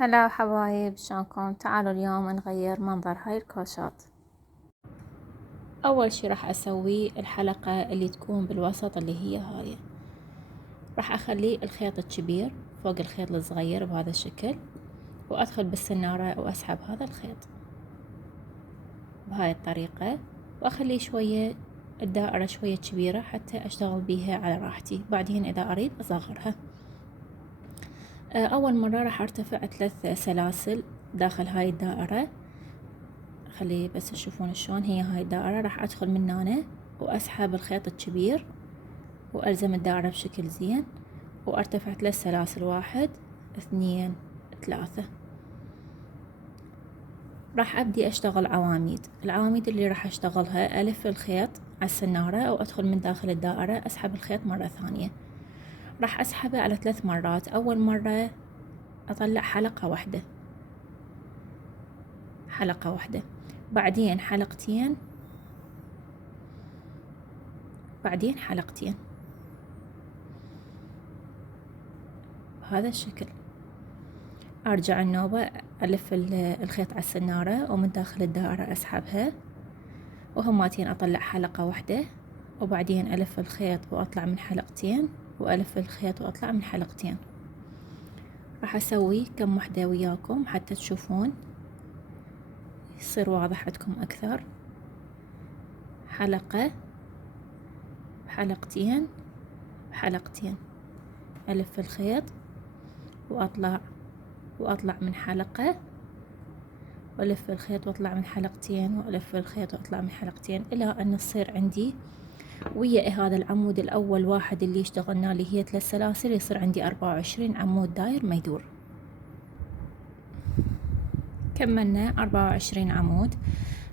هلا حبايب، شلونكم؟ تعالوا اليوم نغير منظر هاي الكوشات. اول شي راح اسوي الحلقة اللي تكون بالوسط اللي هي هاي. راح اخلي الخيط الكبير فوق الخيط الصغير بهذا الشكل، وادخل بالسنارة واسحب هذا الخيط بهاي الطريقة، واخلي شوية الدائرة شوية كبيرة حتى اشتغل بيها على راحتي. بعدين اذا اريد اصغرها. اول مرة راح ارتفع 3 سلاسل داخل هاي الدائرة. خلي بس تشوفون شلون هي هاي الدائرة. راح ادخل من هنا واسحب الخيط الكبير والزم الدائرة بشكل زين، وارتفع 3 سلاسل، 1 2 3. راح ابدي اشتغل عواميد. العواميد اللي راح اشتغلها الف الخيط على السنارة وادخل من داخل الدائرة اسحب الخيط مرة ثانية. راح اسحبه على 3 مرات. اول مرة اطلع حلقة واحدة، حلقة واحدة، بعدين حلقتين، بعدين حلقتين، بهذا الشكل. ارجع النوبة الف الخيط على السنارة ومن داخل الدائرة اسحبها، وهماتين اطلع حلقة واحدة، وبعدين الف الخيط واطلع من حلقتين، والف الخيط واطلع من حلقتين. راح اسوي كم وحدة وياكم حتى تشوفون يصير واضح عندكم اكثر. حلقة، حلقتين، حلقتين، الف الخيط واطلع من حلقة، والف الخيط واطلع من حلقتين، والف الخيط واطلع من حلقتين، الى ان تصير عندي ويا هذا العمود الاول واحد اللي اشتغلنا اللي هي 3 سلاسل، يصير عندي 24 عمود داير ما يدور. كملنا 24 عمود.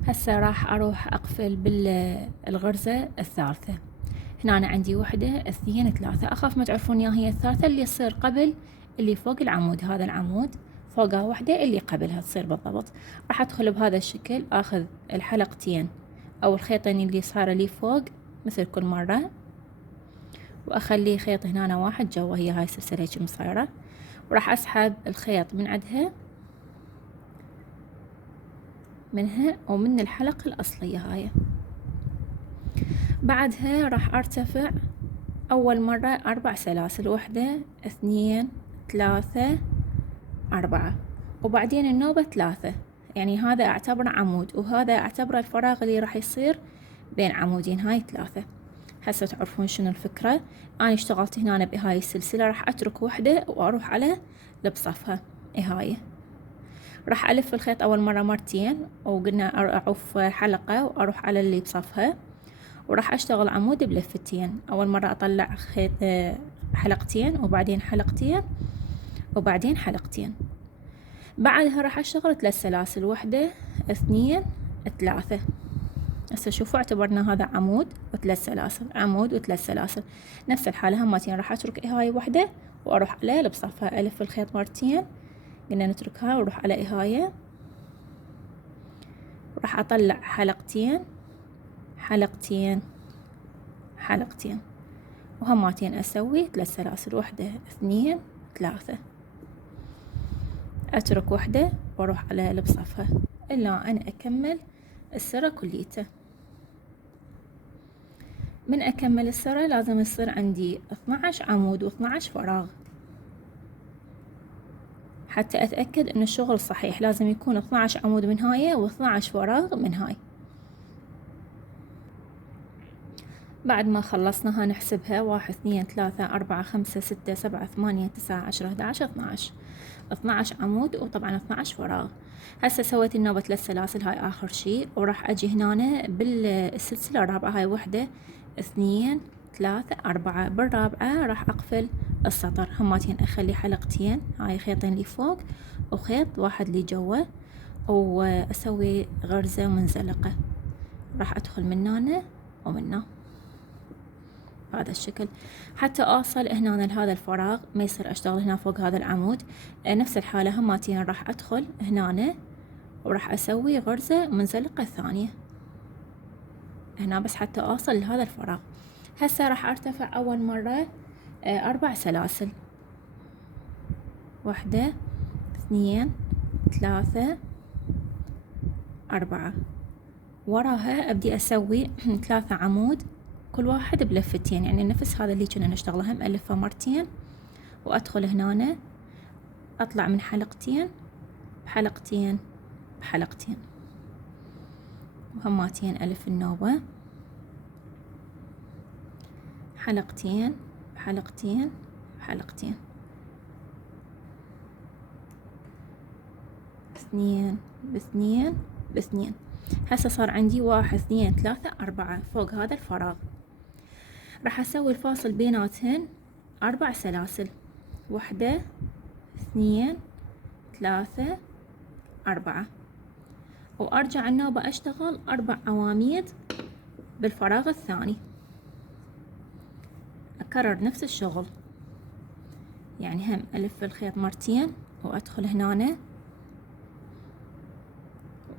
هسه راح اروح اقفل بالغرزة الثالثة. هنا أنا عندي 1 2 3. اخاف ما تعرفون يا هي الثالثة اللي تصير قبل اللي فوق العمود. هذا العمود فوقها 1 اللي قبلها تصير بالضبط. راح ادخل بهذا الشكل، اخذ الحلقتين او الخيطين اللي صار لي فوق مثل كل مرة، واخلي خيط هنا 1 جوا. هي هاي السلسلة هيك مصيرة، وراح اسحب الخيط من عندها، منها ومن الحلقة الأصلية هاي. بعدها راح ارتفع أول مرة 4 سلاسل، 1 2 3 4، وبعدين النوبة 3. يعني هذا اعتبره عمود، وهذا اعتبره الفراغ اللي راح يصير بين عمودين. هاي 3. هسه تعرفون شنو الفكرة. أنا اشتغلت هنا بهاي السلسلة، راح أترك 1 وأروح على بصفها. هاي راح ألف الخيط أول مرة مرتين، وقلنا أعوف حلقة وأروح على اللي بصفها، وراح أشتغل عمود بلفتين. أول مرة أطلع خيط حلقتين، وبعدين حلقتين، وبعدين حلقتين. بعدها راح أشتغل 3 سلاسل، 1 2 3. هسه شوفوا اعتبرنا هذا عمود و3 سلاسل، عمود و3 سلاسل. نفس الحالة همتين راح اترك هاي 1 واروح على بصفها، الف الخيط مرتين، قلنا نتركها واروح على هاي، راح اطلع حلقتين، حلقتين، حلقتين، وهماتين اسوي 3 سلاسل، 1 2 3. اترك 1 واروح على بصفها الا ان اكمل السرة كليته. من أكمل السرة لازم يصير عندي 12 عمود و12 فراغ. حتى أتأكد أن الشغل صحيح لازم يكون 12 عمود من هاي و12 فراغ من هاي. بعد ما خلصناها نحسبها 1 2 3 4 5 6 7 8 9 10 11 12. 12 عمود وطبعا 12 فراغ. هسه سويت النوبة 3 سلاسل، هاي آخر شي، وراح أجي هنا بالسلسلة الرابعة. هاي 1 2 3 4. بالرابعة راح أقفل السطر. هماتين أخلي حلقتين، هاي خيطين اللي فوق وخيط 1 اللي جوا، وأسوي غرزة منزلقة. راح أدخل من هنا ومن هنا بهذا الشكل حتى أوصل هنا لهذا الفراغ، ما يصير أشتغل هنا فوق هذا العمود. نفس الحالة هماتين راح أدخل هنا وراح أسوي غرزة منزلقة ثانية هنا بس حتى أوصل لهذا الفراغ. هسه راح أرتفع أول مرة 4 سلاسل، 1 2 3 4. وراها ابدي اسوي 3 عمود كل واحد بلفتين، يعني نفس هذا اللي كنا نشتغله، هم الفه مرتين وادخل هنا اطلع من حلقتين بحلقتين بحلقتين، وهماتين الف النوبة، حلقتين بحلقتين بحلقتين، 2 ب2 ب2. هسه صار عندي 1 2 3 4 فوق هذا الفراغ. راح اسوي الفاصل بيناتهن 4 سلاسل، 1 2 3 4، وارجع النوبة اشتغل 4 عواميد بالفراغ الثاني. اكرر نفس الشغل، يعني هم الف الخيط مرتين وادخل هنا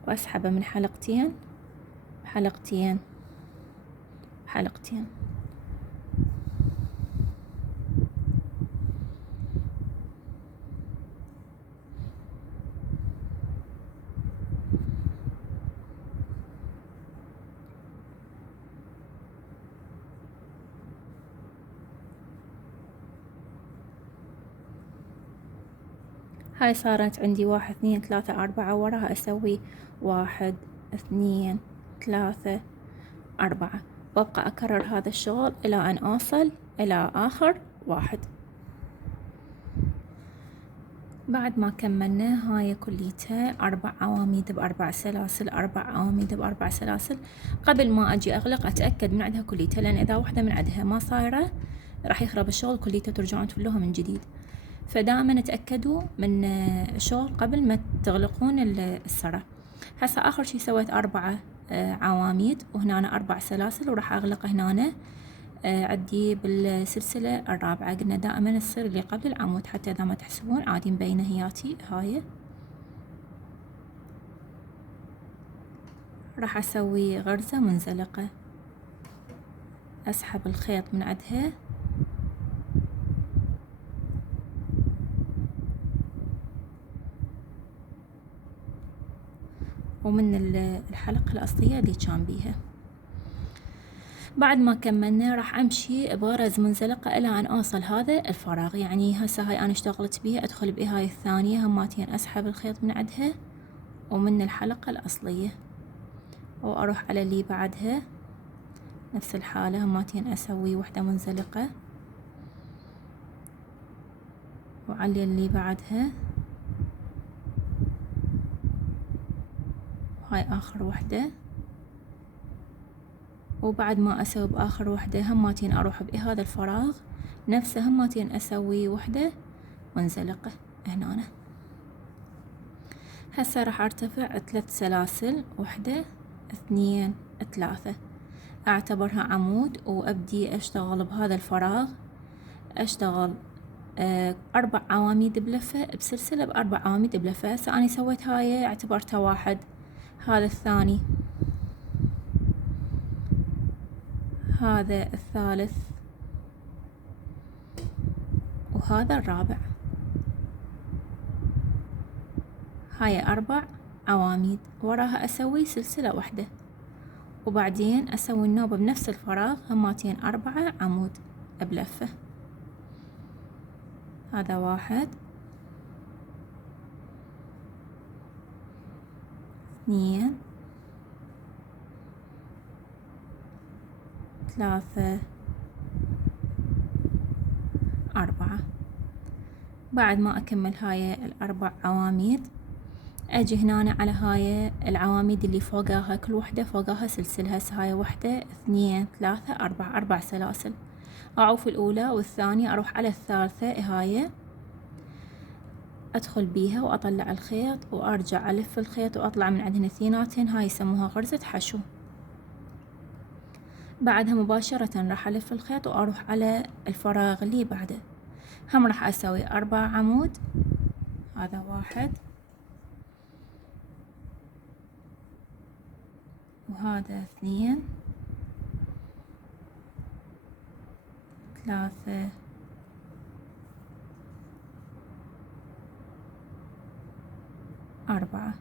واسحبه من حلقتين بحلقتين بحلقتين. هاي صارت عندي 1 2 3 4، وراها اسوي 1 2 3 4، وابقى اكرر هذا الشغل الى ان اوصل الى اخر واحد. بعد ما كملنا هاي كليتها 4 عواميد ب4 سلاسل، 4 عواميد ب4 سلاسل. قبل ما اجي اغلق اتاكد من عندها كليتها، لان اذا واحدة من عندها ما صايرة راح يخرب الشغل كليته، ترجعون تفلوها من جديد. فدائما اتأكدوا من الشغل قبل ما تغلقون السرة. هسه آخر شي سويت 4 عواميد، وهنا 4 سلاسل، وراح أغلق هنا عندي بالسلسلة الرابعة. قلنا دائما السر اللي قبل العمود، حتى إذا ما تحسبون عادي مبينة هياتي. هاي راح أسوي غرزة منزلقة، أسحب الخيط من عندها ومن الحلقة الأصلية اللي كان بيها. بعد ما كملنا راح امشي بغرز منزلقة الى ان اوصل هذا الفراغ. يعني هسه هاي انا اشتغلت بيها، ادخل بهاي الثانية هماتين اسحب الخيط من عندها ومن الحلقة الاصلية، واروح على اللي بعدها نفس الحالة، هماتين اسوي وحدة منزلقة، وعلي اللي بعدها، وهاي اخر وحدة. وبعد ما اسوي باخر وحدة هماتين اروح بهذا الفراغ نفسه، هماتين اسوي وحدة منزلقة هنا. هسه راح ارتفع 3 سلاسل، 1 2 3، اعتبرها عمود، وابدي اشتغل بهذا الفراغ. اشتغل 4 عواميد بلفة بسلسلة ب4 عواميد بلفة. هسه اني سويت هاي اعتبرتها 1، هذا الثاني، هذا الثالث، وهذا الرابع. هاي 4 عواميد، وراها اسوي سلسلة واحدة، وبعدين اسوي النوبة بنفس الفراغ هماتين 4 عمود بلفة. هذا 1 2 3 4. بعد ما اكمل هاي ال4 عواميد اجي هنا على هاي العواميد اللي فوقاها، كل وحدة فوقاها سلسلة. هسه هاي 1 2 3 4، 4 سلاسل. اعوف الاولى والثانية، اروح على الثالثة هاي ادخل بيها واطلع الخيط، وارجع الف الخيط واطلع من عندهن اثنيناتهن. هاي يسموها غرزة حشو. بعدها مباشرة راح الف الخيط واروح على الفراغ اللي بعده، هم راح اسوي 4 عمود. هذا 1 وهذا 2 3 4 5 4.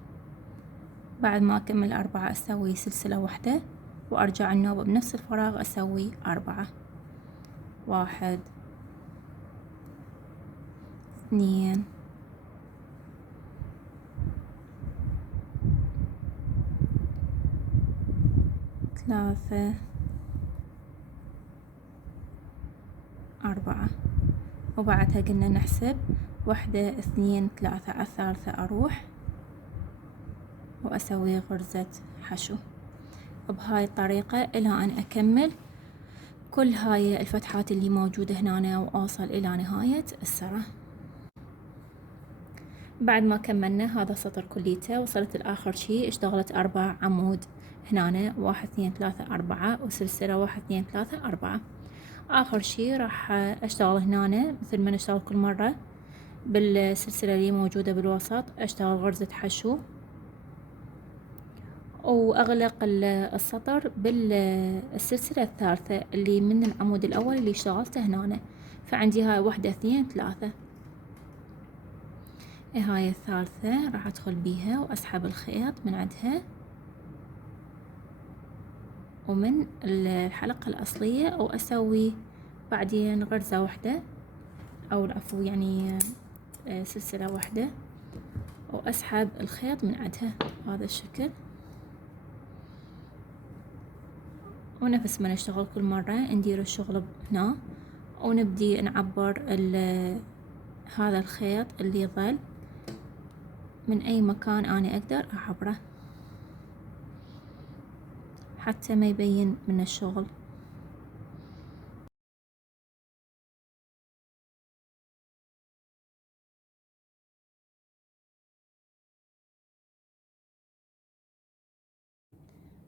بعد ما أكمل 4 أسوي سلسلة واحدة وأرجع النوب بنفس الفراغ أسوي 4. 1 2 3 4. وبعدها قلنا نحسب 1 2 3 على الثالثة أروح وأسوي غرزة حشو بهاي الطريقة إلى أن أكمل كل هاي الفتحات اللي موجودة هنا وأوصل إلى نهاية السرة. بعد ما كملنا هذا السطر كليته وصلت لآخر شي اشتغلت 4 عمود هنا 1 2 3 4 وسلسلة 1 2 3 4. آخر شي راح أشتغل هنا مثل ما نشتغل كل مرة بالسلسلة اللي موجودة بالوسط أشتغل غرزة حشو وأغلق السطر بالسلسلة الثالثة اللي من العمود الأول اللي اشتغلته هنا. فعندي هاي 1 2 3 هاي الثالثة راح أدخل بيها وأسحب الخيط من عندها ومن الحلقة الأصلية وأسوي بعدين غرزة واحدة أو العفو يعني سلسلة واحدة وأسحب الخيط من عندها بهذا الشكل. ونفس ما نشتغل كل مرة ندير الشغل هنا ونبدي نعبر هذا الخيط اللي ظل من أي مكان أنا أقدر أعبره حتى ما يبين من الشغل.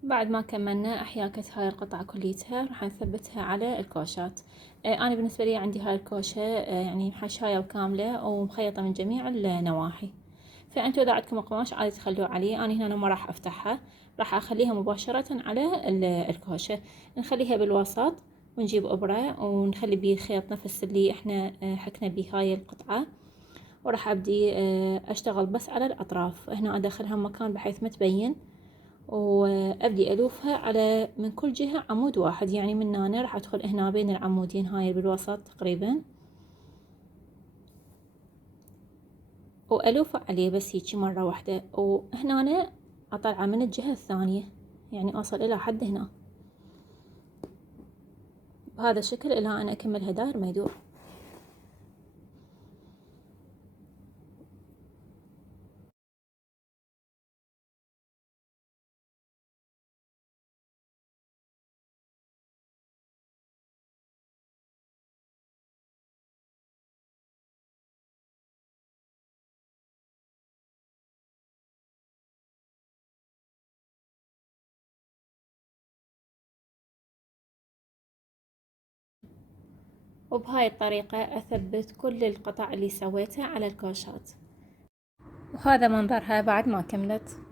بعد ما كملنا أحياكة هاي القطعة كليتها راح نثبتها على الكوشات. أنا بالنسبة لي عندي هاي الكوشة يعني حشاية وكاملة ومخيطة من جميع النواحي، فأنتوا إذا عندكم قماش عادي تخلوه عليه. أنا هنا ما راح أفتحها، راح أخليها مباشرة على الكوشة. نخليها بالوسط ونجيب إبرة ونخلي بيه الخيط نفس اللي احنا حكنا بيه هاي القطعة، وراح أبدي أشتغل بس على الأطراف. هنا أدخلها مكان بحيث ما تبين وأبدي ألوفها على من كل جهة عمود واحد. يعني من هنا راح أدخل هنا بين العمودين هاي بالوسط تقريبا وألوفه عليه بس هيجي مرة واحدة، وهنا أنا أطلعه من الجهة الثانية يعني أوصل إلى حد هنا بهذا الشكل إلى أن أكملها داير ما يدور. وبهاي الطريقة أثبت كل القطع اللي سويتها على الكوشات، وهذا منظرها بعد ما كملت.